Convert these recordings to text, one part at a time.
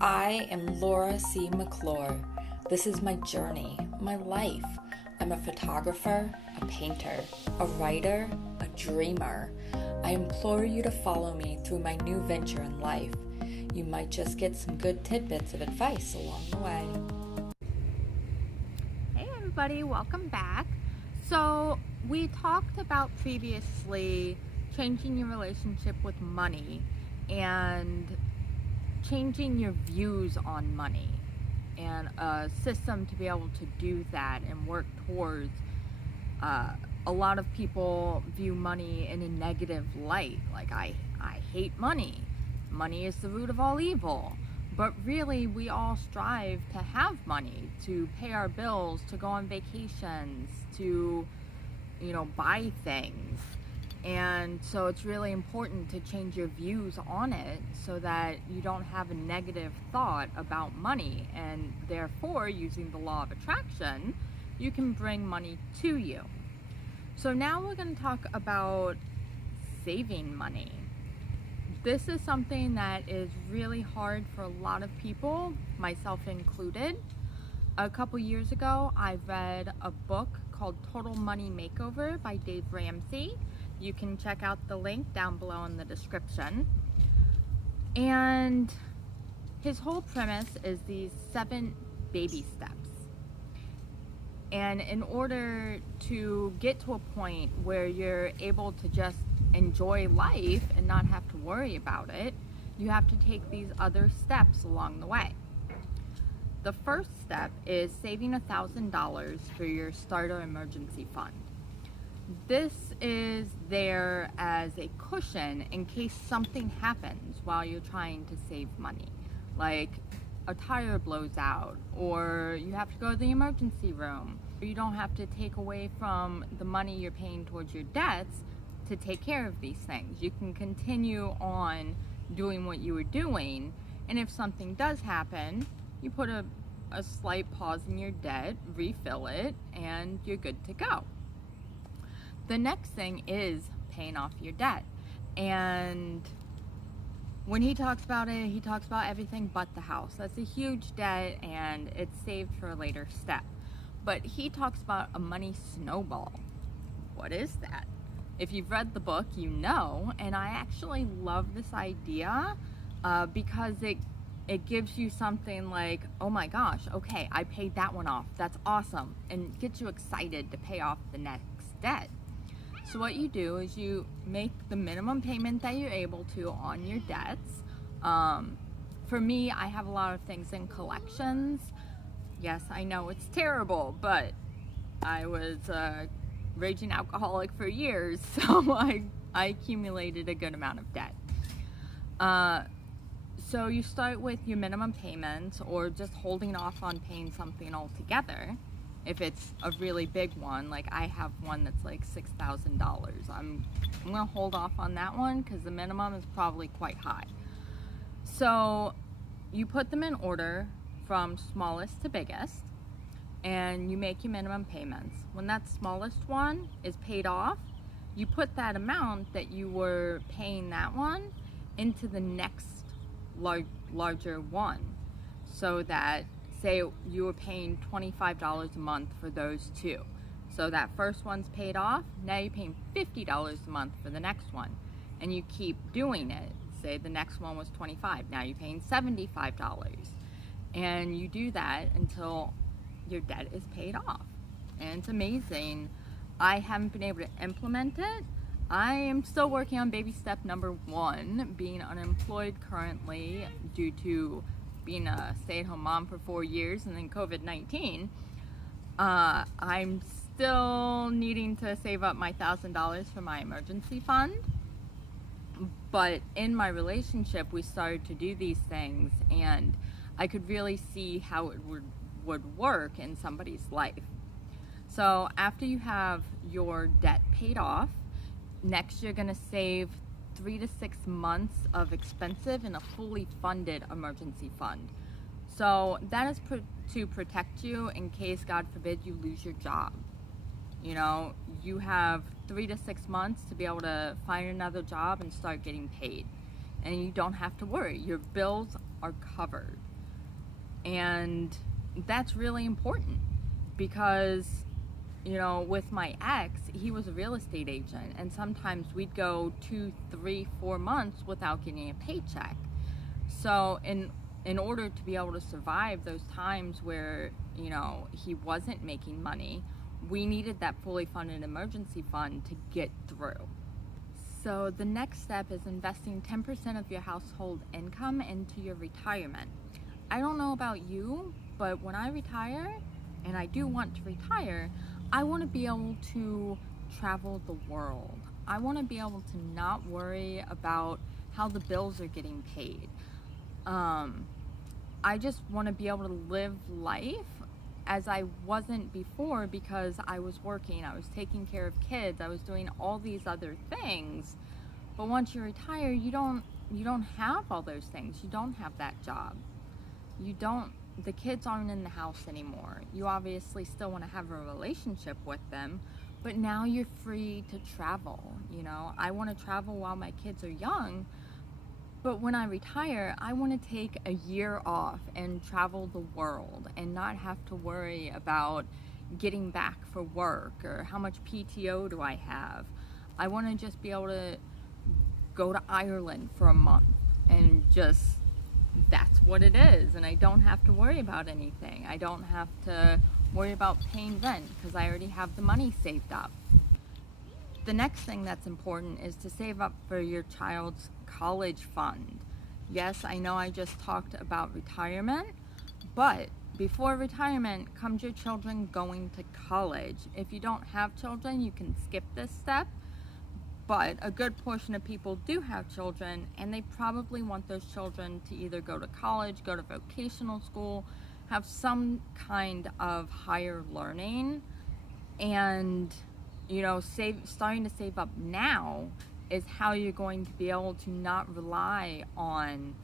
I am Laura C. McClure. This is my journey, my life. I'm a photographer, a painter, a writer, a dreamer. I implore you to follow me through my new venture in life. You might just get some good tidbits of advice along the way. Hey everybody, welcome back. So we talked about previously changing your relationship with money and changing your views on money and a system to be able to do that and work towards. A lot of people view money in a negative light, like I hate money. Money is the root of all evil. But really, we all strive to have money, to pay our bills, to go on vacations, to, buy things. And so it's really important to change your views on it so that you don't have a negative thought about money. And therefore, using the law of attraction, you can bring money to you. So now we're going to talk about saving money. This is something that is really hard for a lot of people, myself included. A couple years ago, I read a book called Total Money Makeover by Dave Romsey. You can check out the link down below in the description. And his whole premise is these 7 baby steps. And in order to get to a point where you're able to just enjoy life and not have to worry about it, you have to take these other steps along the way. The first step is saving $1,000 for your starter emergency fund. This is there as a cushion in case something happens while you're trying to save money, like a tire blows out, or you have to go to the emergency room. You don't have to take away from the money you're paying towards your debts to take care of these things. You can continue on doing what you were doing, and if something does happen, you put a slight pause in your debt, refill it, and you're good to go. The next thing is paying off your debt. And when he talks about it, he talks about everything but the house. That's a huge debt and it's saved for a later step. But he talks about a money snowball. What is that? If you've read the book, you know, and I actually love this idea because it gives you something like, oh my gosh, okay, I paid that one off. That's awesome. And gets you excited to pay off the next debt. So what you do is you make the minimum payment that you're able to on your debts. For me, I have a lot of things in collections. Yes, I know it's terrible, but I was a raging alcoholic for years, so I accumulated a good amount of debt. So you start with your minimum payments or just holding off on paying something altogether. If it's a really big one, like I have one that's like $6,000, I'm gonna hold off on that one because the minimum is probably quite high. So you put them in order from smallest to biggest, and you make your minimum payments. When that smallest one is paid off, you put that amount that you were paying that one into the next larger one, so that, say you were paying $25 a month for those two. So that first one's paid off, now you're paying $50 a month for the next one. And you keep doing it. Say the next one was $25, now you're paying $75. And you do that until your debt is paid off. And it's amazing. I haven't been able to implement it. I am still working on baby step number 1, being unemployed currently due to being a stay-at-home mom for 4 years and then COVID-19. I'm still needing to save up my $1,000 for my emergency fund. But in my relationship, we started to do these things, and I could really see how it would work in somebody's life. So after you have your debt paid off, next you're going to save 3 to 6 months of expensive in a fully funded emergency fund. So that is to protect you in case, God forbid, you lose your job. You have 3 to 6 months to be able to find another job and start getting paid. And you don't have to worry. Your bills are covered. And that's really important because, with my ex, he was a real estate agent, and sometimes we'd go 2, 3, 4 months without getting a paycheck. So in order to be able to survive those times where, he wasn't making money, we needed that fully funded emergency fund to get through. So the next step is investing 10% of your household income into your retirement. I don't know about you, but when I retire, and I do want to retire, I want to be able to travel the world. I want to be able to not worry about how the bills are getting paid. I just want to be able to live life as I wasn't before, because I was working, I was taking care of kids, I was doing all these other things. But once you retire, you don't have all those things. You don't have that job. The kids aren't in the house anymore. You obviously still want to have a relationship with them, but now you're free to travel. I want to travel while my kids are young, but when I retire, I want to take a year off and travel the world and not have to worry about getting back for work or how much PTO do I have. I want to just be able to go to Ireland for a month and just, that's what it is, and I don't have to worry about anything. I don't have to worry about paying rent because I already have the money saved up. The next thing that's important is to save up for your child's college fund. Yes, I know I just talked about retirement, but before retirement comes your children going to college. If you don't have children, you can skip this step, but a good portion of people do have children, and they probably want those children to either go to college, go to vocational school, have some kind of higher learning. And starting to save up now is how you're going to be able to not rely on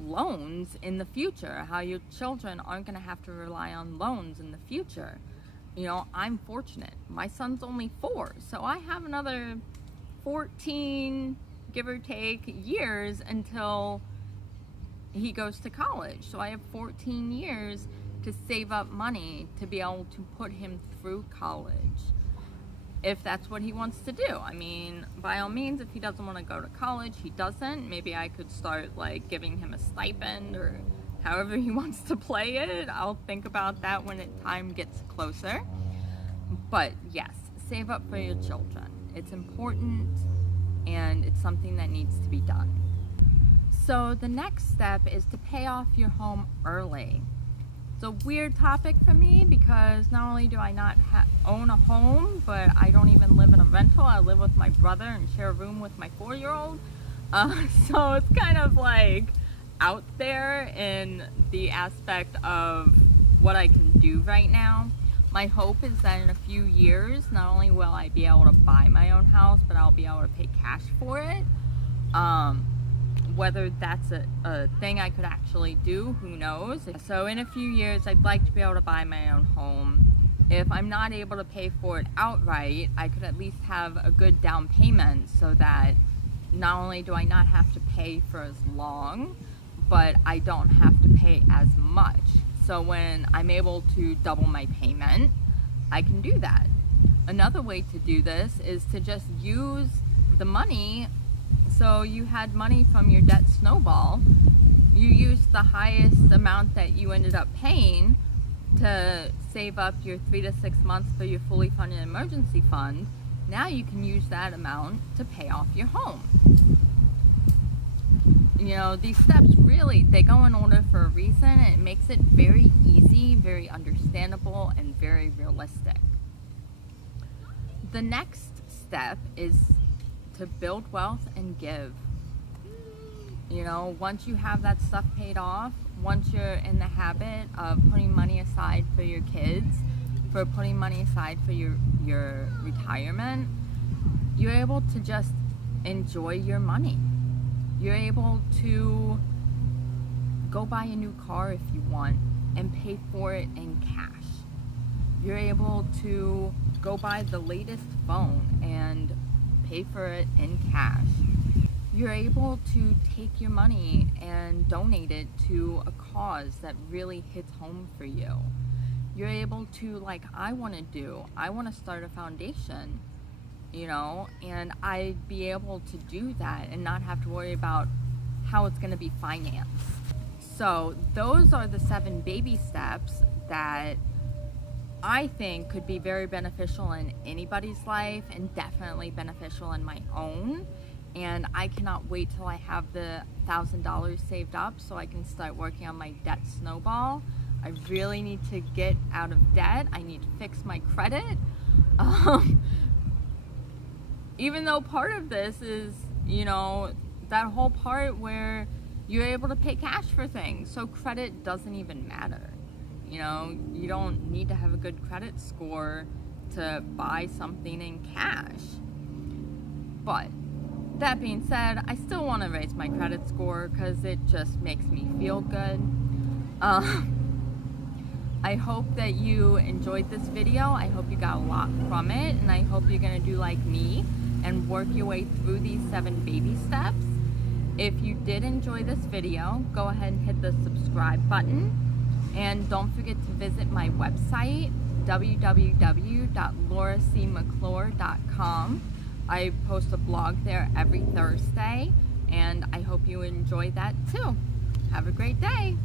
loans in the future, how your children aren't going to have to rely on loans in the future. I'm fortunate. My son's only 4, so I have another 14, give or take, years until he goes to college. So I have 14 years to save up money to be able to put him through college, if that's what he wants to do. I mean, by all means, if he doesn't want to go to college, he doesn't. Maybe I could start giving him a stipend, or however he wants to play it. I'll think about that when time gets closer. But yes, save up for your children. It's important, and it's something that needs to be done. So the next step is to pay off your home early. It's a weird topic for me because not only do I not own a home, but I don't even live in a rental. I live with my brother and share a room with my 4-year-old. So it's kind of out there in the aspect of what I can do right now. My hope is that in a few years, not only will I be able to buy my own house, but I'll be able to pay cash for it. Whether that's a thing I could actually do, who knows? So in a few years, I'd like to be able to buy my own home. If I'm not able to pay for it outright, I could at least have a good down payment so that not only do I not have to pay for as long, but I don't have to pay as much. So when I'm able to double my payment, I can do that. Another way to do this is to just use the money. So you had money from your debt snowball, you used the highest amount that you ended up paying to save up your 3 to 6 months for your fully funded emergency fund. Now you can use that amount to pay off your home. These steps really, they go in order for a reason, and it makes it very easy, very understandable, and very realistic. The next step is to build wealth and give. Once you have that stuff paid off, once you're in the habit of putting money aside for your kids, for putting money aside for your retirement, you're able to just enjoy your money. You're able to go buy a new car if you want and pay for it in cash. You're able to go buy the latest phone and pay for it in cash. you're able to take your money and donate it to a cause that really hits home for you. You're able to, like I want to do, I want to start a foundation, you know, and I'd be able to do that and not have to worry about how it's going to be financed. So those are the 7 baby steps that I think could be very beneficial in anybody's life, and definitely beneficial in my own. And I cannot wait till I have the $1,000 saved up so I can start working on my debt snowball. I really need to get out of debt. I need to fix my credit. Even though part of this is, you know, that whole part where you're able to pay cash for things. So credit doesn't even matter. You know, you don't need to have a good credit score to buy something in cash. But that being said, I still want to raise my credit score because it just makes me feel good. I hope that you enjoyed this video. I hope you got a lot from it, and I hope you're going to do like me and work your way through these 7 baby steps. If you did enjoy this video, go ahead and hit the subscribe button. And don't forget to visit my website, www.lauracmcclure.com. I post a blog there every Thursday, and I hope you enjoy that too. Have a great day.